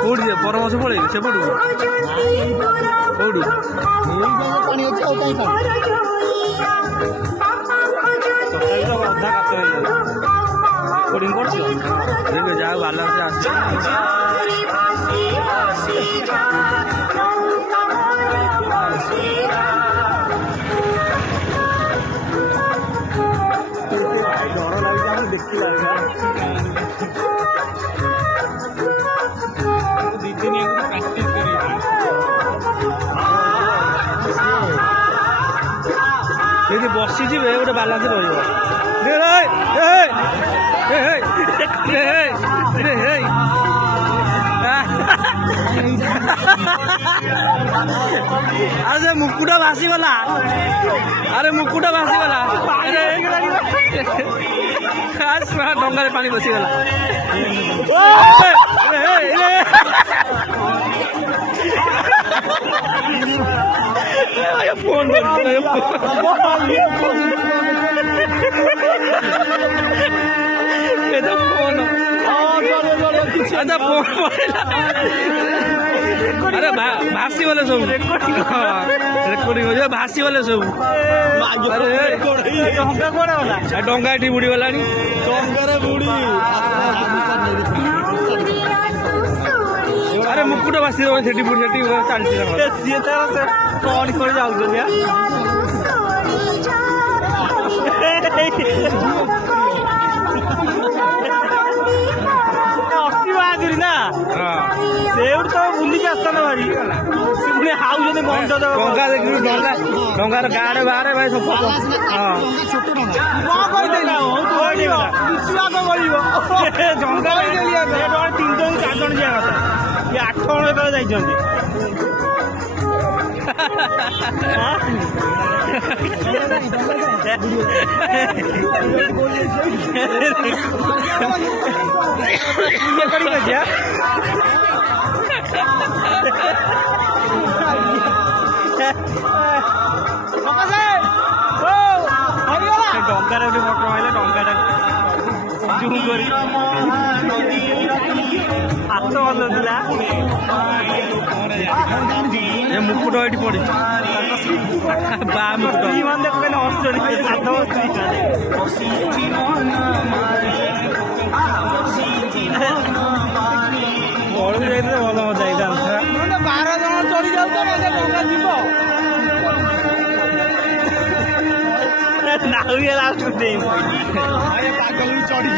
କୋଉଠି ଯିବେ ପରମର୍ଶ ପଳେଇବି ସେପଟୁ କୋଉଠୁ ପାଣି ଅଛି ଆଉ କାହିଁ ପାଣି ଅଧା କାତ ହେଇଯାଉଛି କୋଡ଼ିଂ କରୁଛ ଯାହା ବାଲାନ୍ସ ଆସିଛି ଡର ଲାଗୁଛି ଆମେ ଦେଖିଲା ଯଦି ବସିଯିବେ ଗୋଟେ ବାଲାନ୍ସ ରହିବ ଆରେ ସେ ମୁକୁଟା ଭାସିଗଲା ଆରେ ମୁକୁଟା ଭାସିଗଲା ଡଙ୍ଗାରେ ପାଣି ବସିଗଲା ଫୋନ अरे भासी वाले सब रेकर्डिंग हो भासी वाले सब डंगा एटी बुड़ी गला अरे मुकुट भासी सेठी बुड़ी सेठी चलती सी कौन कर जाऊ अस्थि बाहादुरी ना से तो बुलिक आसता ना भारी पुणी हाउ गंज डंगा देख डंगार गाड़े बाहर भाई सब डंगा 3 जन 4 जन जा कथा ये 8 जन जाइछन्ती डंगार गोटे मोटर मारे डंगाटा जूम कर हाथ भल था मुकुट ये पड़ी बा मुकुट मान देख हाथ बड़ू जाइए भल मजा आई 12 जन चढ़ी जाऊ डंगा जीव नाउ लास्ट चढ़ी